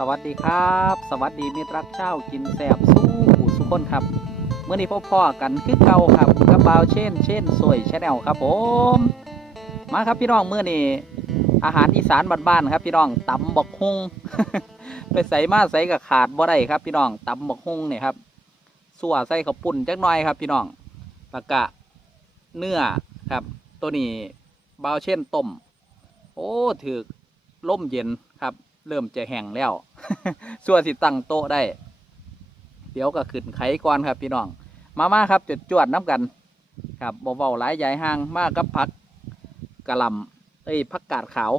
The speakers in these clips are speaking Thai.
สวัสดีครับ สวัสดีมิตรรักเจ้ากินแสบสู้สุขคนครับเมื่อนี้พบพ่อกันคือเก่าครับกับบาเช่น เช่นสวยชาแนลครับผม มาครับพี่น้องเมื่อนี้อาหารอีสานบ้านๆครับ พี่น้องตำบกฮุงไปใส่มาใส่กับขาดบ่ได้ครับ พี่น้องตำบกฮุงเนี่ยครับสัวใส่ข้าวปุ่นจักหน่อยครับ พี่น้องแล้วก็เนื้อครับ ตัวนี้เบาเช่นต้มโอ้ถือล่มเย็น เริ่มจะแห้งแล้วส่วนสิตั้งโต๊ะได้ เดี๋ยวก็ขึ้นไขก่อนครับพี่น้อง มามาครับจุดจวดน้ำกัน ครับเบาๆหลายใหญ่ห้างมากกับผักกะหล่ำเอ้ยพักกาดขาว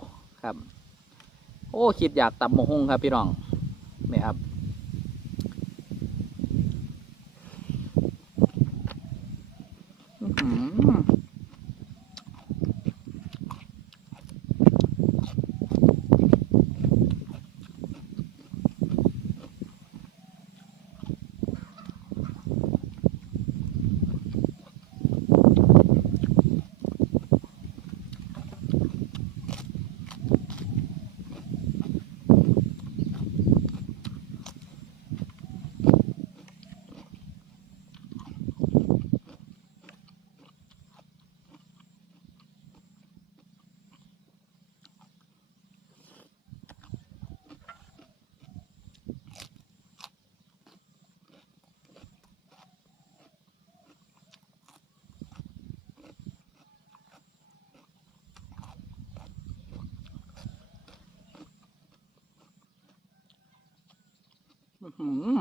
ครับ โอ้คิดอยากตับหมกฮุงครับพี่น้องนี่ครับ อื้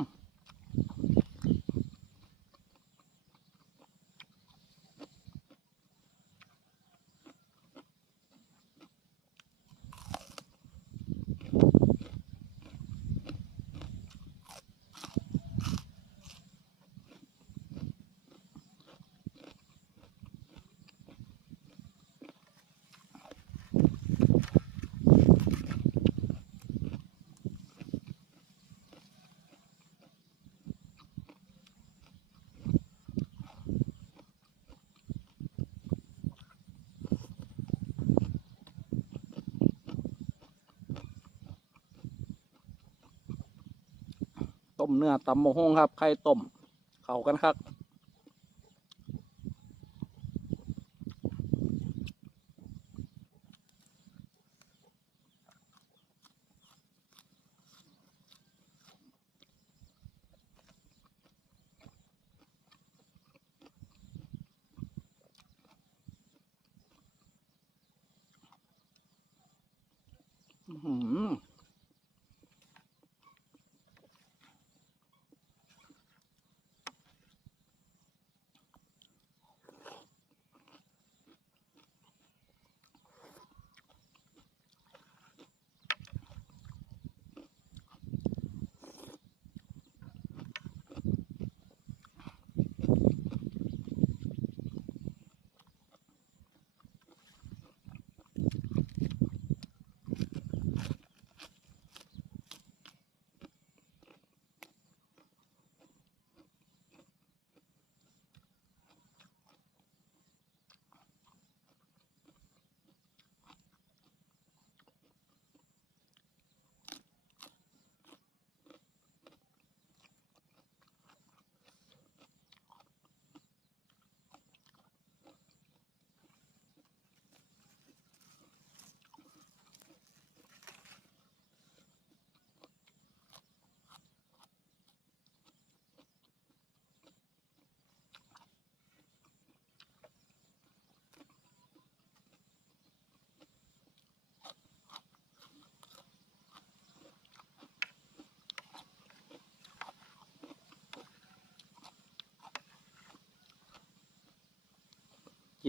มเนื้อตำหมฮงครับไข่ต้มเข้ากันครับอื้อหื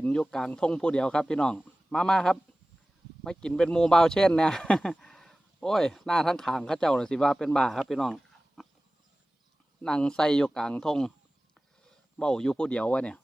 กินอยู่กลางทงผู้เดียวครับพี่น้อง มามาครับ ไม่กินเป็นมูเบาเช่นเนี่ยโอ้ย หน้าทั้งขางข้าเจ้าเลยสิว่าเป็นบ้าครับพี่น้อง นั่งใส่อยู่กลางทงเบ้าอยู่ผู้เดียววะเนี่ย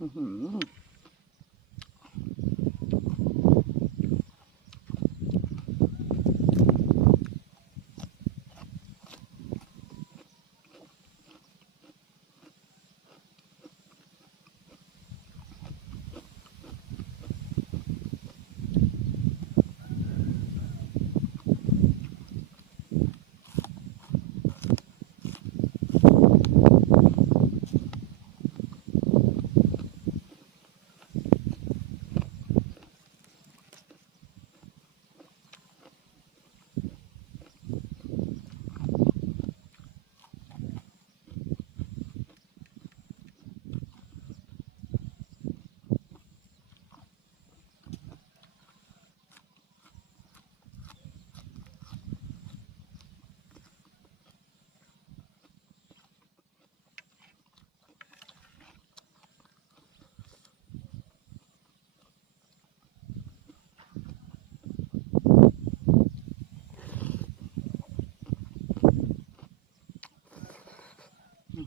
อื้อหือ ไข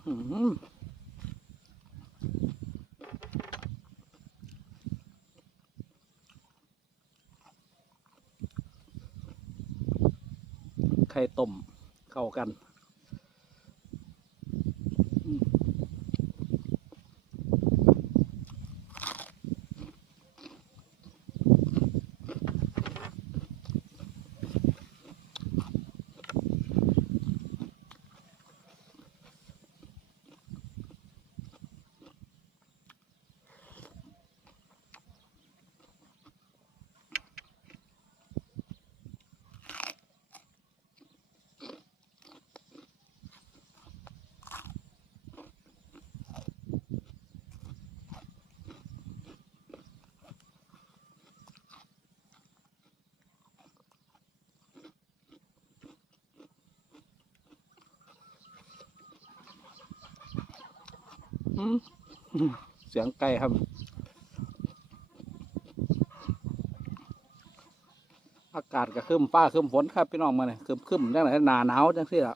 ่ต้มเข้ากัน เสียงไก่ครับอากาศก็ครึมฟ้าครึมฝนครับพี่น้องมาเนี่ยครึมครึมจังไหนหนาหนาวจังสิล่ะ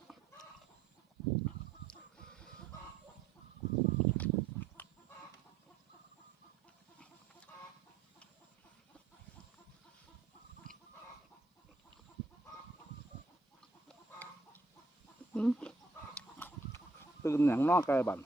ตื่นอย่างนอกไกลบัน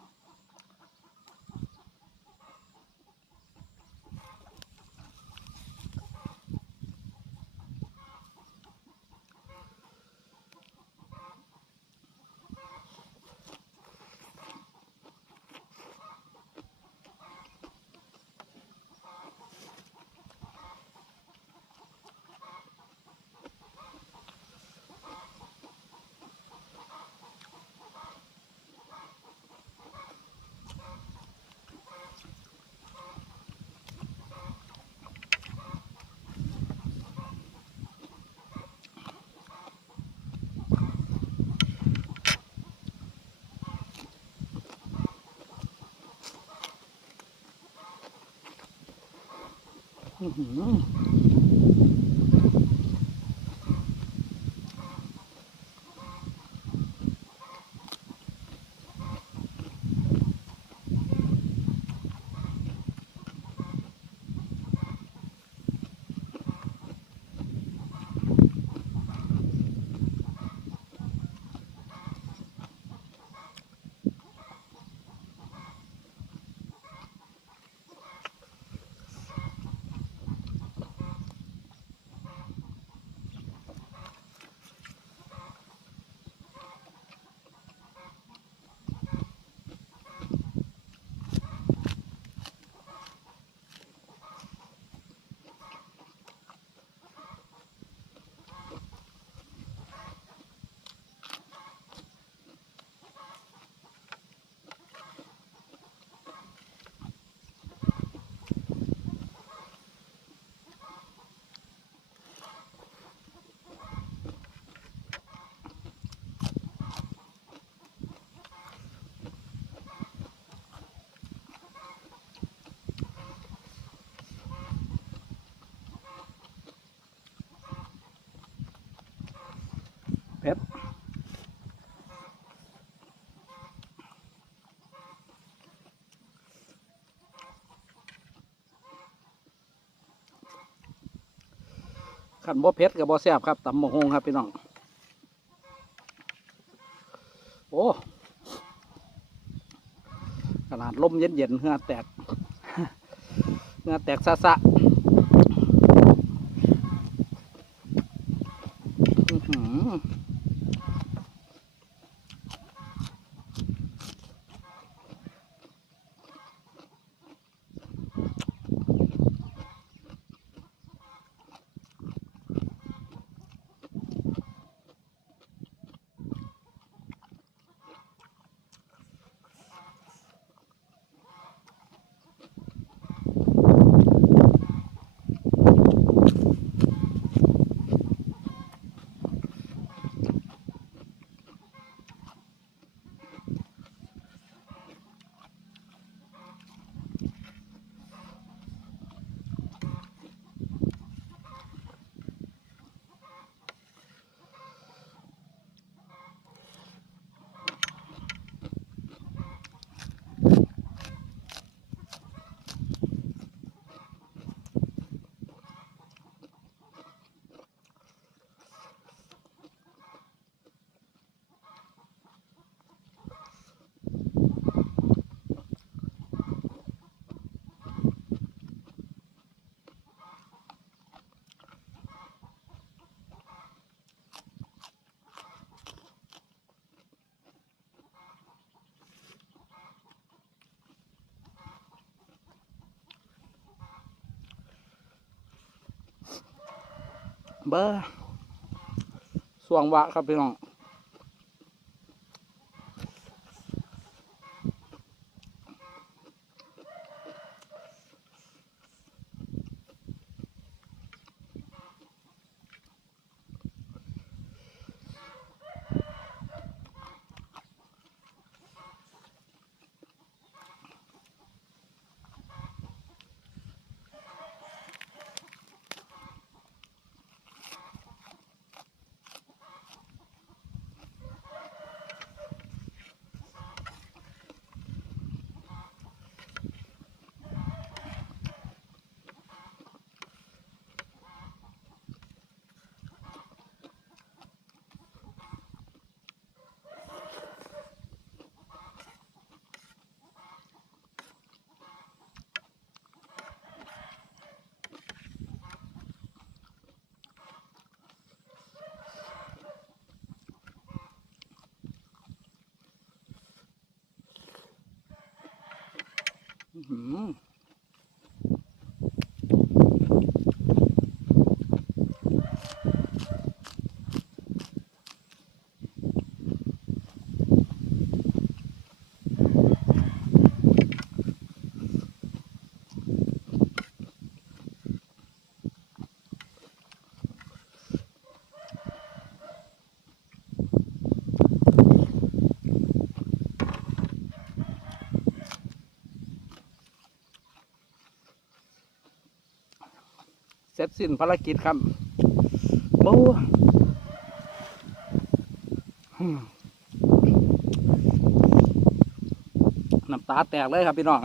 อื้อหือ ขันบ่เพชรกับบ่แซ่บครับตำหมกฮงครับพี่น้อง โอ้ขนาดลมเย็นๆเหงื่อแตกเหงื่อแตกซะซะอื้อหือ เบอร์สวงวะครับพี่น้อง อื้อ ร็จสิ้นภารกิจครับโอ้น้ำตาแตกเลยครับพี่น้อง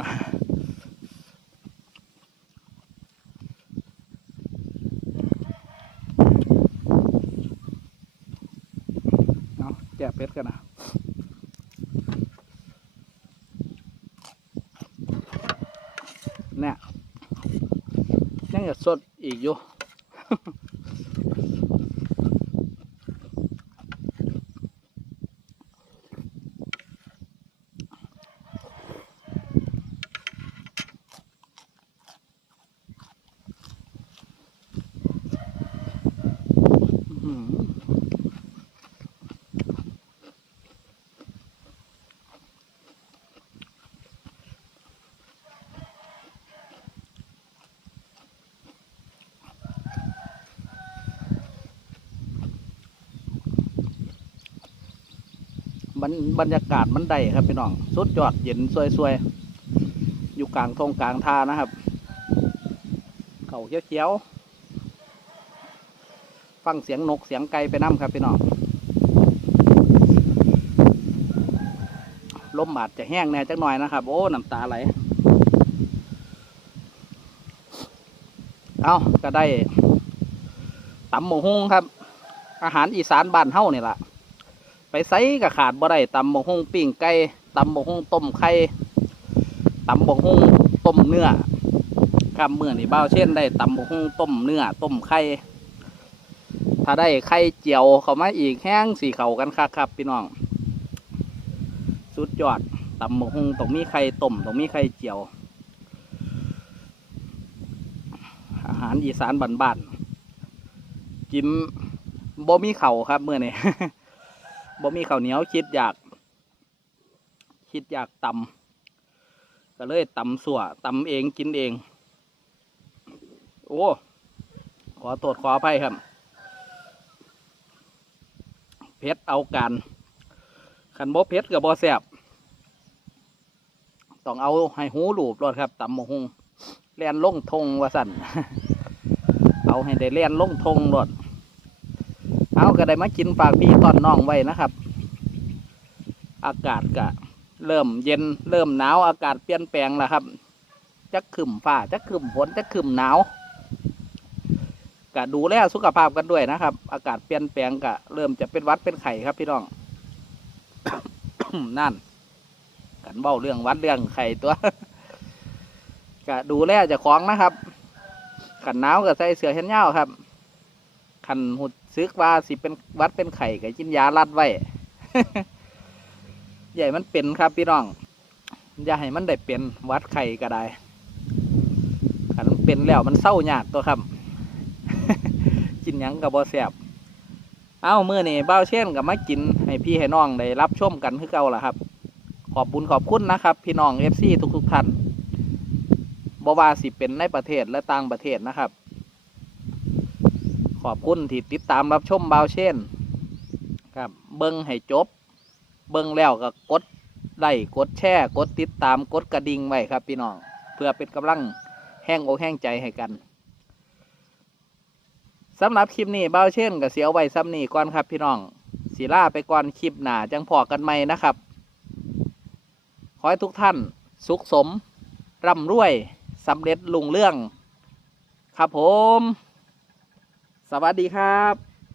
เอาแจกเพชรกันนะเนี่ยยัง จะ บบรรบรรยากาศมันได้ครับพี่น้องสุดยอดเย็นสวยๆ อยู่กลางทงกลางทานะครับ เขาเขียวๆ ฟังเสียงนกเสียงไก่ไปน้ำครับพี่น้องลมอาจจะแห้งแน่จักหน่อยนะครับ โอ้น้ำตาไหลเอาก็ได้ตำหมูฮุงครับ อาหารอีสานบ้านเฮานี่ล่ะ ไปไสก็ขาดบ่ได้ตำหมูฮุงปิ้งไก่ตำหมูฮุงต้มไข่ตำหมูฮุงต้มเนื้อครับเมื่อนี่บ้าเช่นได้ตำหมูฮุงต้มเนื้อต้มไข่ถ้าได้ไข่เจียวเข้ามาอีกแห้งสีเขากันคักครับ พี่น้อง สุดยอดตำหมูฮุงต้องมีไข่ต้มต้องมีไข่เจียว อาหารอีสานบ้านๆกินบ่มีเข่าครับเมื่อนี้ บ่มีข้าวเหนียวคิดอยาก คิดอยากตำก็เลยตำสัวตำเองกินเอง โอ้ขอโทษขออภัยครับเพชรเอาการขันบ่เพชรกับบ่แสบต้องเอาให้หูหลูบรอดครับตำหมกฮุงเลียนล่งทงว่าสั่นเอาให้ได้เลียนล่งทงรถ เอาก็ได้มากินฝากพี่ตอนน้องไว้นะครับ อากาศก็เริ่มเย็นเริ่มหนาวอากาศเปลี่ยนแปลงแล้วครับจะขึ้นฟ้าจะขึ้นฝนจะขึ้นหนาวก็ดูแลสุขภาพกันด้วยนะครับ อากาศเปลี่ยนแปลงก็เริ่มจะเป็นวัดเป็นไข่ครับพี่น้อง นั่น กันเบ้าเรื่องวัดเรื่องไข่ตัวก็ดูแลจะคล้องนะครับขันหนาวก็ใส่เสื้อแขนยาวครับขันหุด ซึกว่าสิเป็นวัดเป็นไข่ก็กินยาลัดไว้ ใหญ่มันเป็นครับพี่น้อง อย่าให้มันได้เป็นวัดไข่ก็ได้ขันมันเป็นแล้วมันเศร้ายากตัวครับ กินยังกับบอแสบเอ้ามื่อนี่เบ้าเช่นกับมากิน ให้พี่ให้น้องได้รับชมกันคือเก่าล่ะครับ ขอบบุญขอบคุณนะครับ พี่น้องเอฟซีทุกๆท่านบว่าสิเป็นในประเทศและต่างประเทศนะครับ อบคุณที่ติดตามรับชมบาวเช่น ครับ เบิ้งให้จบ เบิ้งแล้วก็กดไลค์กดแชร์กดติดตามกดกระดิ่งไว้ครับพี่น้อง เพื่อเป็นกำลังแห้งอกแห้งใจให้กันสำหรับคลิปนี้เบาวเช่นกับเสียวไว้ซ้ำนี่ก่อนครับพี่น้องสีล่าไปก่อนคลิปหนาจังพอกันใหม่นะครับ ขอให้ทุกท่าน สุขสม ร่ำรวยสำเร็จลุงเรื่อง ครับผม สวัสดีครับ